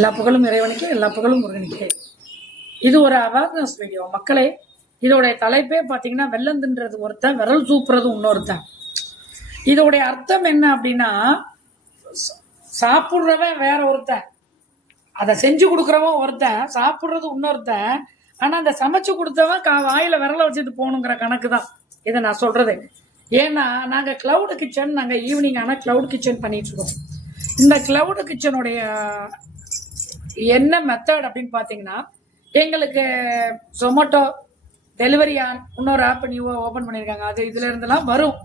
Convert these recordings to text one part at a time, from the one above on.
எல்லா புகழும் இறைவனுக்கு, எல்லா புகழும் முருகனுக்கு. இது ஒரு அவேர்னஸ் வீடியோ மக்களே. இதோடைய தலைப்பே பார்த்தீங்கன்னா, வெள்ளந்துன்றது ஒருத்தன், விரல் சூப்புறது இன்னொருத்தன். இதோடைய அர்த்தம் என்ன அப்படின்னா, சாப்பிட்றவன் வேற ஒருத்தன், அதை செஞ்சு கொடுக்குறவன் ஒருத்தன், சாப்பிட்றது இன்னொருத்தன். ஆனா அந்த சமைச்சு கொடுத்தவன் வாயில விரல வச்சுட்டு போகணுங்கிற கணக்கு தான் இதை நான் சொல்றது. ஏன்னா நாங்க கிளவுட் கிச்சன், நாங்க ஈவினிங் ஆனா கிளவுட் கிச்சன் பண்ணிட்டு இருக்கோம். இந்த கிளவுட் கிச்சனுடைய என்ன மெத்தட் அப்படின்னு பார்த்தீங்கன்னா, எங்களுக்கு ஜொமேட்டோ டெலிவரி இன்னொரு ஆப் நியூவாக ஓப்பன் பண்ணியிருக்காங்க. அது இதுல இருந்தெல்லாம் வரும்.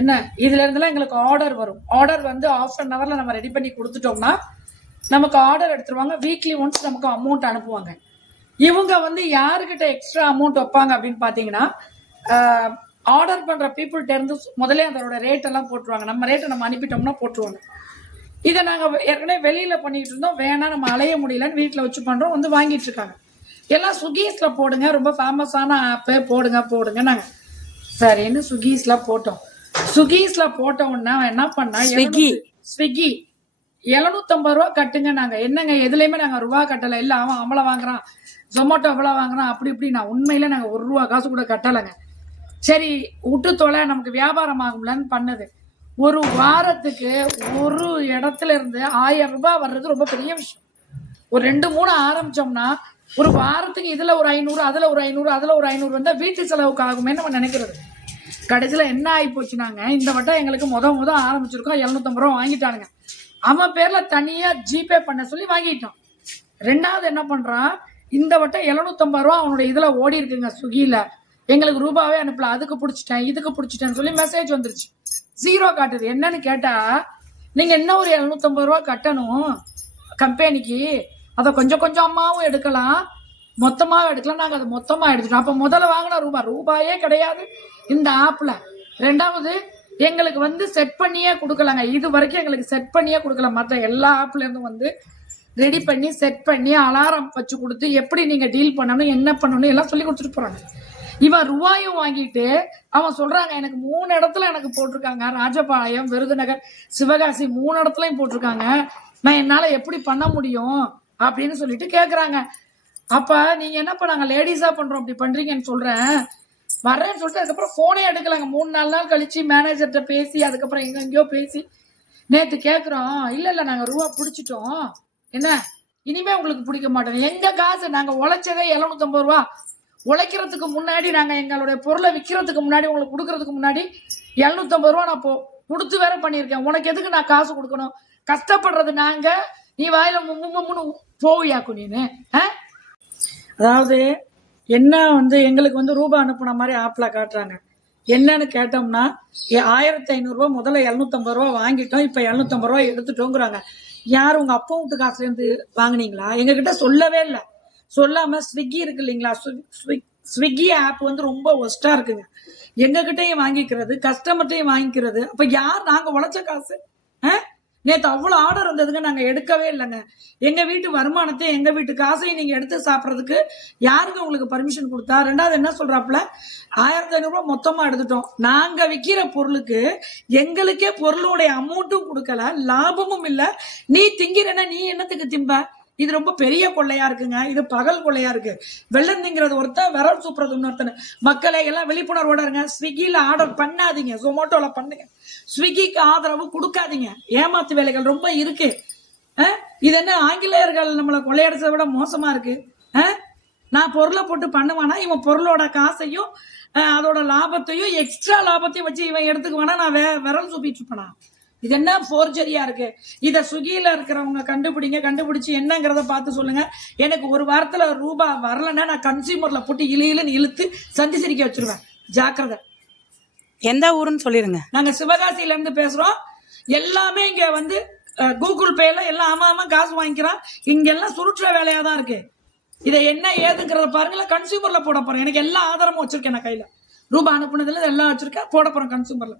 என்ன இதுல இருந்தெல்லாம் எங்களுக்கு ஆர்டர் வரும். ஆர்டர் வந்து ½ நம்ம ரெடி பண்ணி கொடுத்துட்டோம்னா நமக்கு ஆர்டர் எடுத்துருவாங்க. வீக்லி ஒன்ஸ் நமக்கு அமௌண்ட் அனுப்புவாங்க. இவங்க வந்து யாருக்கிட்ட எக்ஸ்ட்ரா அமௌண்ட் வைப்பாங்க அப்படின்னு பார்த்தீங்கன்னா, ஆர்டர் பண்ற பீப்புள்கிட்ட இருந்து முதலே அதோட ரேட் எல்லாம் போட்டுருவாங்க. நம்ம ரேட்டை நம்ம அனுப்பிட்டோம்னா போட்டுருவாங்க. இதை நாங்கள் ஏற்கனவே வெளியில பண்ணிட்டு இருந்தோம். வேணாம் நம்ம அலைய முடியலன்னு வீட்டில் வச்சு பண்றோம். வந்து வாங்கிட்டு இருக்காங்க. எல்லாம் ஸ்விக்கீஸ்ல போடுங்க, ரொம்ப ஃபேமஸான ஆப்பு, போடுங்க நாங்கள் சரின்னு ஸ்விக்கீஸ்ல போட்டோம். ஸ்விக்கீஸ்ல போட்ட உடனே என்ன பண்ணா, ஸ்விக்கி 750 ரூபா கட்டுங்க. நாங்க என்னங்க எதுலையுமே நாங்க ரூபா கட்டலை. இல்லை அவன் அவ்வளோ வாங்குறான், ஜொமேட்டோ அவ்வளோ வாங்குறான், அப்படி இப்படி. நான் உண்மையில நாங்க 1 ரூபா காசு கூட கட்டலைங்க. சரி விட்டு தொலை, நமக்கு வியாபாரம் ஆகும்லன்னு பண்ணது. ஒரு வாரத்துக்கு ஒரு இடத்துல இருந்து 1000 ரூபாய் வர்றது ரொம்ப பெரிய விஷயம். ஒரு 2-3 ஆரம்பிச்சோம்னா ஒரு வாரத்துக்கு இதுல ஒரு 500, அதுல ஒரு 500, அதுல ஒரு 500 வந்தா வீட்டு செலவுக்கு ஆகுமே நம்ம நினைக்கிறது. கடைசியில என்ன ஆகி போச்சுனாங்க, இந்த வட்டம் எங்களுக்கு முத ஆரம்பிச்சிருக்கோம். 750 ரூபா வாங்கிட்டானுங்க. அவன் பேர்ல தனியா ஜிபே பண்ண சொல்லி வாங்கிட்டான். ரெண்டாவது என்ன பண்றான், இந்த வட்டம் 750 ரூபா அவனுடைய இதுல ஓடி இருக்குங்க ஸ்விக்கியில. எங்களுக்கு ரூபாவே அனுப்பல. அதுக்கு பிடிச்சிட்டேன், இதுக்கு பிடிச்சிட்டேன்னு சொல்லி மெசேஜ் வந்துருச்சு. 0 காட்டுது. என்னன்னு கேட்டா, நீங்க என்ன ஒரு 750 ரூபா கட்டணும் கம்பெனிக்கு. அதை கொஞ்சம் கொஞ்சமாவும் எடுக்கலாம், மொத்தமாவும் எடுக்கலாம். நாங்க அதை மொத்தமா எடுத்துட்டோம். அப்ப முதல்ல வாங்கின ரூபாயே கிடையாது இந்த ஆப்ல. ரெண்டாவது எங்களுக்கு வந்து செட் பண்ணியே கொடுக்கலாங்க. இது வரைக்கும் எங்களுக்கு செட் பண்ணியே கொடுக்கல. மற்ற எல்லா ஆப்ல இருந்தும் வந்து ரெடி பண்ணி செட் பண்ணி அலாரம் வச்சு கொடுத்து எப்படி நீங்க டீல் பண்ணணும், என்ன பண்ணணும் எல்லாம் சொல்லி கொடுத்துட்டு போறாங்க. இவன் ரூபாயும் வாங்கிட்டு அவன் சொல்றாங்க, எனக்கு 3 இடத்துல எனக்கு போட்டிருக்காங்க, ராஜபாளையம், விருதுநகர், சிவகாசி 3 இடத்துலயும் போட்டிருக்காங்க. நான் என்னால எப்படி பண்ண முடியும் அப்படின்னு சொல்லிட்டு கேக்குறாங்க. அப்ப நீங்க என்ன பண்ணாங்க, லேடிஸா பண்றோம் அப்படி பண்றீங்கன்னு சொல்றேன், வர்றேன்னு சொல்லிட்டு அதுக்கப்புறம் போனே எடுக்கலாங்க. 3-4 நாள் கழிச்சு மேனேஜர்கிட்ட பேசி அதுக்கப்புறம் எங்கெங்கயோ பேசி நேத்து கேக்குறோம், இல்ல நாங்க ரூபா பிடிச்சிட்டோம், என்ன இனிமே உங்களுக்கு பிடிக்க மாட்டோம். எங்க காசு, நாங்க உழைச்சதே 750 ரூபா. உழைக்கிறதுக்கு முன்னாடி, நாங்க எங்களுடைய பொருளை விற்கிறதுக்கு முன்னாடி, உங்களுக்கு கொடுக்கறதுக்கு முன்னாடி 750 ரூபா நான் கொடுத்து வேற பண்ணியிருக்கேன். உனக்கு எதுக்கு நான் காசு கொடுக்கணும்? கஷ்டப்படுறது நாங்க, நீ வாயில மும்முன்னு போவியாக்கும் நீனு. அதாவது என்ன வந்து எங்களுக்கு வந்து ரூபா அனுப்புன மாதிரி ஆப்ல காட்டுறாங்க. என்னன்னு கேட்டோம்னா, 1500 ரூபா முதல்ல 750 ரூபா வாங்கிட்டோம், இப்ப 750 ரூபா எடுத்துட்டோங்கிறாங்க. யார் உங்க அப்பா வீட்டு காசுல இருந்து வாங்கினீங்களா? எங்க கிட்ட சொல்லவே இல்லை. சொல்லாம ஸ்விக்கி இருக்கு இல்லைங்களா, ஸ்விக்கி ஆப் வந்து ரொம்ப ஒஸ்டா இருக்குங்க. எங்க கிட்டையும் வாங்கிக்கிறது, கஸ்டமர்ட்டையும் வாங்கிக்கிறது. அப்ப யார், நாங்க உழைச்ச காசு? நேற்று அவ்வளவு ஆர்டர் வந்ததுங்க, நாங்க எடுக்கவே இல்லைங்க. எங்க வீட்டு வருமானத்தையும் எங்க வீட்டு காசையும் நீங்க எடுத்து சாப்பிட்றதுக்கு யாருங்க உங்களுக்கு பர்மிஷன் கொடுத்தா? ரெண்டாவது என்ன சொல்றாப்புல, 1500 ரூபாய் மொத்தமா எடுத்துட்டோம். நாங்க விற்கிற பொருளுக்கு எங்களுக்கே பொருளுடைய அமௌண்ட்டும் கொடுக்கல, லாபமும் இல்ல. நீ திங்கிறன்னா நீ என்னத்துக்கு திம்ப? இது ரொம்ப பெரிய கொள்ளையா இருக்குங்க. இது பகல் கொள்ளையா இருக்கு. வெள்ளந்திங்கிறது ஒருத்தன், விரல் சூப்புறது இன்னொருத்தன். மக்களை எல்லாம் விழிப்புணர்வோட இருங்க. ஸ்விக்கியில ஆர்டர் பண்ணாதீங்க, ஜொமேட்டோல பண்ணுங்க. ஸ்விக்கிக்கு ஆதரவு கொடுக்காதீங்க. ஏமாத்து வேலைகள் ரொம்ப இருக்கு. இது என்ன ஆங்கிலேயர்கள் நம்மளை கொள்ளையடிச்சதை விட மோசமா இருக்கு? நான் பொருளை போட்டு பண்ணுவானா, இவன் பொருளோட காசையும் அதோட லாபத்தையும் எக்ஸ்ட்ரா லாபத்தையும் வச்சு இவன் எடுத்துக்குவானா? நான் விரல் சூப்பிட்டு இருப்பேனா? இது என்ன போர்ஜரியா இருக்கு? இத ஸ்விக்கியில இருக்கிறவங்க கண்டுபிடிச்சு என்னங்கிறத பார்த்து சொல்லுங்க. எனக்கு ஒரு வாரத்துல ரூபா வரலன்னா நான் கன்சியூமர்ல போட்டு இழுன்னு இழுத்து சந்தி சிரிக்க வச்சிருவேன். ஜாக்கிரதை. எந்த ஊருன்னு சொல்லிருங்க. நாங்க சிவகாசியில இருந்து பேசுறோம். எல்லாமே இங்க வந்து கூகுள் பேல எல்லாம் அவன் காசு வாங்கிக்கிறான். இங்க எல்லாம் சுருட்டுற வேலையா தான் இருக்கு. இதை என்ன ஏதுங்கிறத பாருங்களா. கன்சியூமர்ல போட போறேன். எனக்கு எல்லா ஆதாரமும் வச்சிருக்கேன். நான் கையில ரூபா அனுப்புனதுல எல்லாம் வச்சிருக்கேன், போட போறேன் கன்சியூமர்ல.